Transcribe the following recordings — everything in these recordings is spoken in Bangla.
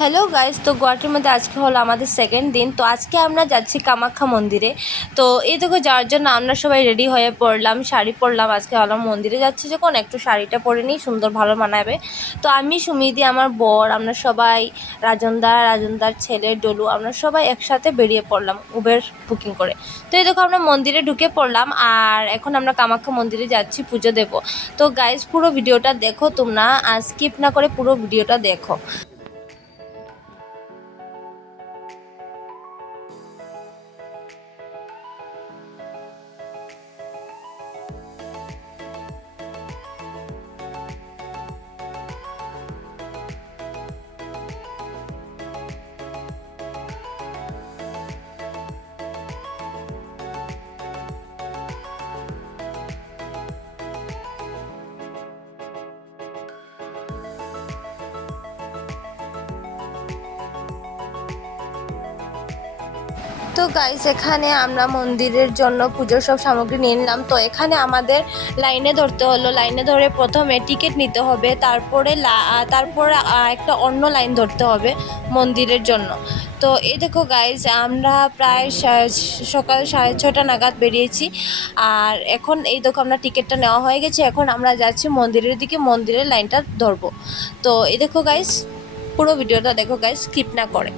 হ্যালো গাইস, তো গুয়াহাটির মধ্যে আজকে হলো আমাদের সেকেন্ড দিন। তো আজকে আমরা যাচ্ছি কামাখ্যা মন্দিরে। তো এই দেখো যাওয়ার জন্য আমরা সবাই রেডি হয়ে পড়লাম, শাড়ি পরলাম। আজকে হলো মন্দিরে যাচ্ছি যখন একটু শাড়িটা পরে নিই, সুন্দর ভালো মানাবে। তো আমি, সুমিদি, আমার বর, আমরা সবাই, রাজনদার ছেলে ডলু, আমরা সবাই একসাথে বেরিয়ে পড়লাম উবের বুকিং করে। তো এই দেখো আমরা মন্দিরে ঢুকে পড়লাম আর এখন আমরা কামাখ্যা মন্দিরে যাচ্ছি পুজো দেব। তো গাইস পুরো ভিডিওটা দেখো তোমরা, স্কিপ না করে পুরো ভিডিওটা দেখো। তো গাইস এখানে আমরা মন্দিরের জন্য পুজোর সব সামগ্রী নিয়ে নিলাম। তো এখানে আমাদের লাইনে ধরতে হলো, লাইনে ধরে প্রথমে টিকিট নিতে হবে, তারপরে একটা অন্য লাইন ধরতে হবে মন্দিরের জন্য। তো এই দেখো গাইস আমরা প্রায় সকাল 6:30 নাগাদ বেরিয়েছি আর এখন এই দেখো আমরা টিকিটটা নেওয়া হয়ে গেছে। এখন আমরা যাচ্ছি মন্দিরের দিকে, মন্দিরের লাইনটা ধরবো। তো এই দেখো গাইস পুরো ভিডিওটা দেখো গাইস, স্কিপ না করে।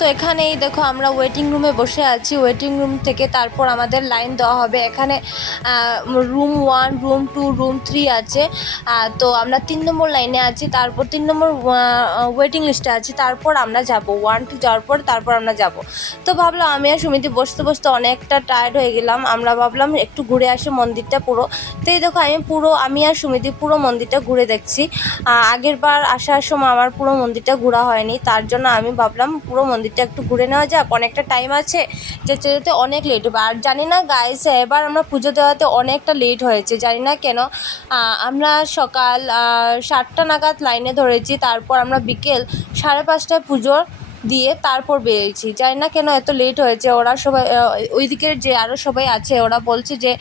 তো এখানেই দেখো আমরা ওয়েটিং রুমে বসে আছি। ওয়েটিং রুম থেকে তারপর আমাদের লাইন দেওয়া হবে। এখানে রুম 1, রুম 2, রুম 3 আছে। তো আমরা 3 নম্বর লাইনে আছি, তারপর 3 নম্বর ওয়েটিং লিস্টে আছি। তারপর আমরা যাব 1, 2 যাওয়ার পর তারপর আমরা যাব। তো ভাবলাম আমি আর সুমিতি বসতে বসতে অনেকটা টায়ার্ড হয়ে গেলাম, আমরা ভাবলাম একটু ঘুরে আসি মন্দিরটা পুরো। তো এই দেখো আমি আর সুমিতি পুরো মন্দিরটা ঘুরে দেখছি। আগের বার আসার সময় আমার পুরো মন্দিরটা ঘোরা হয়নি, তার জন্য আমি ভাবলাম পুরো মন্দিরটা একটু ঘুরে নেওয়া যাক, অনেকটা টাইম আছে, যেতে যেতে অনেক লেট হবে। আর জানি না গাইস এবার আমরা পুজো দেওয়াতে অনেকটা লেট হয়েছে, জানি না কেন। আমরা সকাল 7টা নাগাদ লাইনে ধরেছি, তারপর আমরা বিকেল 5:30টায় পুজো দিয়ে তারপর বেরিয়েছি, জানি না কেন এত লেট হয়েছে। ওরা সবাই ওই দিকের যে আরও সবাই আছে ওরা বলছে যে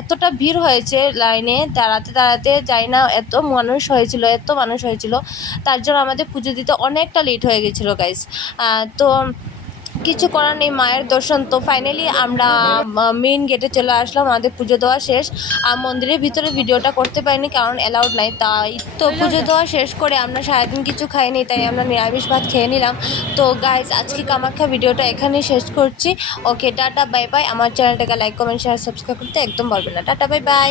এতটা ভিড় হয়েছে লাইনে দাঁড়াতে দাঁড়াতে, জানি না এত মানুষ হয়েছিল, তার জন্য আমাদের পুজো দিতে অনেকটা লেট হয়ে গেছিলো গাইস। তো কিছু করার নেই, মায়ের দর্শন। তো ফাইনালি আমরা মেইন গেটে চলে আসলাম, আমাদের পুজো দেওয়া শেষ। আর মন্দিরের ভিতরে ভিডিওটা করতে পারিনি কারণ অ্যালাউড নাই। তাই তো পুজো দেওয়া শেষ করে আমরা সারাদিন কিছু খাইনি, তাই আমরা নিরামিষ ভাত খেয়ে নিলাম। তো গাইজ আজকে কামাখ্যা ভিডিওটা এখানেই শেষ করছি। ওকে, টাটা বাই বাই। আমার চ্যানেলটাকে লাইক, কমেন্ট, শেয়ার, সাবস্ক্রাইব করতে একদম ভুলবেন না। Tata bye bye.